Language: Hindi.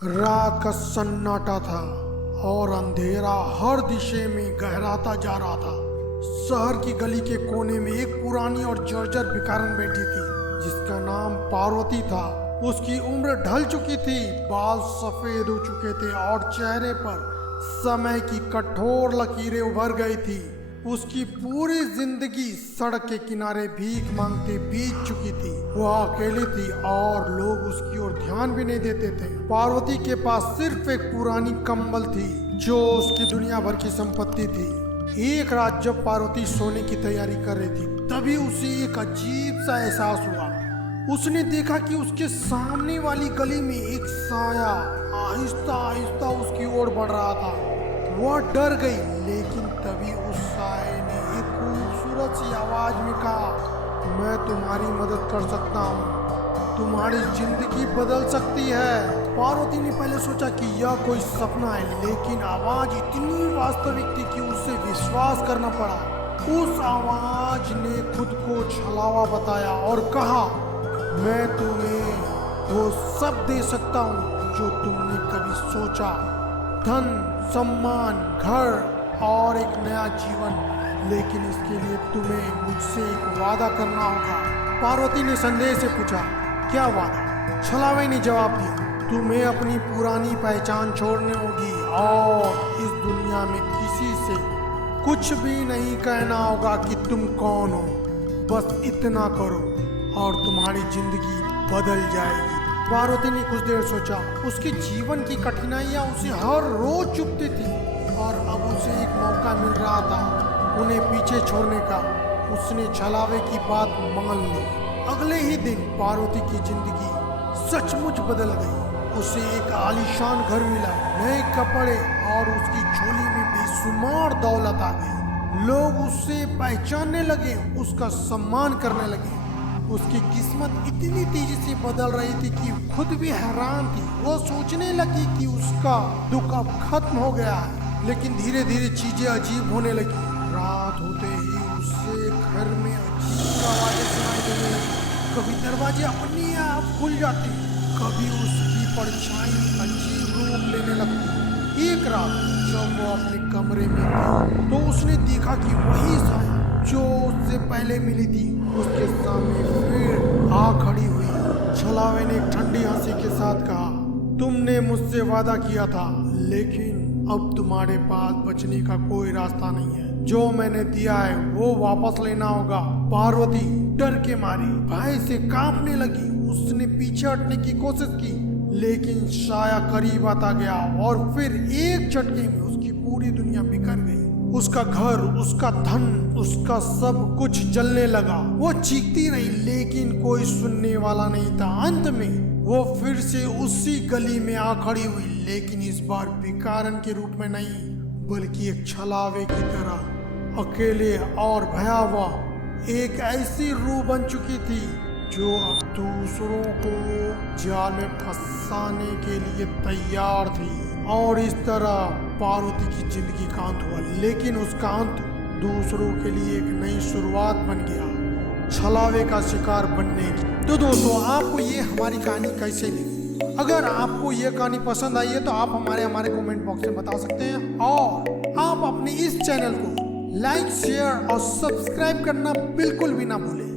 रात का सन्नाटा था और अंधेरा हर दिशा में गहराता जा रहा था। शहर की गली के कोने में एक पुरानी और जर्जर भिखारन बैठी थी जिसका नाम पार्वती था। उसकी उम्र ढल चुकी थी, बाल सफेद हो चुके थे और चेहरे पर समय की कठोर लकीरें उभर गई थी। उसकी पूरी जिंदगी सड़क के किनारे भीख मांगते बीत चुकी थी। वह अकेली थी और लोग उसकी ओर ध्यान भी नहीं देते थे। पार्वती के पास सिर्फ एक पुरानी कंबल थी जो उसकी दुनिया भर की संपत्ति थी। एक रात जब पार्वती सोने की तैयारी कर रही थी तभी उसे एक अजीब सा एहसास हुआ। उसने देखा कि उसके सामने वाली गली में एक साया आहिस्ता आहिस्ता उसकी ओर बढ़ रहा था। वह डर गई, लेकिन तभी उस साये ने एक खूबसूरत सी आवाज में कहा, मैं तुम्हारी मदद कर सकता हूँ, तुम्हारी जिंदगी बदल सकती है। पार्वती ने पहले सोचा कि यह कोई सपना है, लेकिन आवाज इतनी वास्तविक थी कि उसे विश्वास करना पड़ा। उस आवाज ने खुद को छलावा बताया और कहा, मैं तुम्हें वो सब दे सकता हूँ जो तुमने कभी सोचा, धन, सम्मान, घर और एक नया जीवन, लेकिन इसके लिए तुम्हें मुझसे एक वादा करना होगा। पार्वती ने संदेह से पूछा, क्या वादा? छलावे ने जवाब दिया, तुम्हें अपनी पुरानी पहचान छोड़नी होगी और इस दुनिया में किसी से कुछ भी नहीं कहना होगा कि तुम कौन हो। बस इतना करो और तुम्हारी जिंदगी बदल जाएगी। पार्वती ने कुछ देर सोचा। उसके जीवन की कठिनाइयां उसे हर रोज चुभती थी और अब उसे एक मौका मिल रहा था उन्हें पीछे छोड़ने का। उसने छलावे की बात मान ली। अगले ही दिन पार्वती की जिंदगी सचमुच बदल गई। उसे एक आलीशान घर मिला, नए कपड़े और उसकी झोली में बेशुमार दौलत आ गई। लोग उससे पहचानने लगे, उसका सम्मान करने लगे। उसकी किस्मत इतनी तेजी से बदल रही थी कि खुद भी हैरान थी। वो सोचने लगी कि उसका दुख अब खत्म हो गया है, लेकिन धीरे धीरे चीजें अजीब होने लगी। रात होते ही उसे घर में अजीब आवाजें सुनाई देने लगी। कभी दरवाजे अपने आप खुल जाते, कभी उसकी परछाई अजीब रूप लेने लगती। एक रात जब वो अपने कमरे में थी तो उसने देखा कि वही साया जो उससे पहले मिली थी उसके सामने फिर आ खड़ी हुई। छलावे ने एक ठंडी हंसी के साथ कहा, तुमने मुझसे वादा किया था, लेकिन अब तुम्हारे पास बचने का कोई रास्ता नहीं है। जो मैंने दिया है वो वापस लेना होगा। पार्वती डर के मारी भय से कांपने लगी। उसने पीछे हटने की कोशिश की, लेकिन साया करीब आता गया और फिर एक झटके में उसकी पूरी दुनिया बिखर गई। उसका घर, उसका धन, उसका सब कुछ जलने लगा। वो चीखती रही, लेकिन कोई सुनने वाला नहीं था। अंत में वो फिर से उसी गली में आ खड़ी हुई, लेकिन इस बार भिखारन के रूप में नहीं, बल्कि एक छलावे की तरह अकेले और भयावह। एक ऐसी रूह बन चुकी थी जो अब दूसरों को जाल में फंसाने के लिए तैयार थी। और इस तरह पार्वती की जिंदगी का अंत हुआ, लेकिन उसका अंत दूसरों के लिए एक नई शुरुआत बन गया, छलावे का शिकार बनने की। तो दोस्तों, आपको ये हमारी कहानी कैसे लगी? अगर आपको ये कहानी पसंद आई है तो आप हमारे कमेंट बॉक्स में बता सकते हैं, और आप अपने इस चैनल को लाइक, शेयर और सब्सक्राइब करना बिल्कुल भी ना भूलें।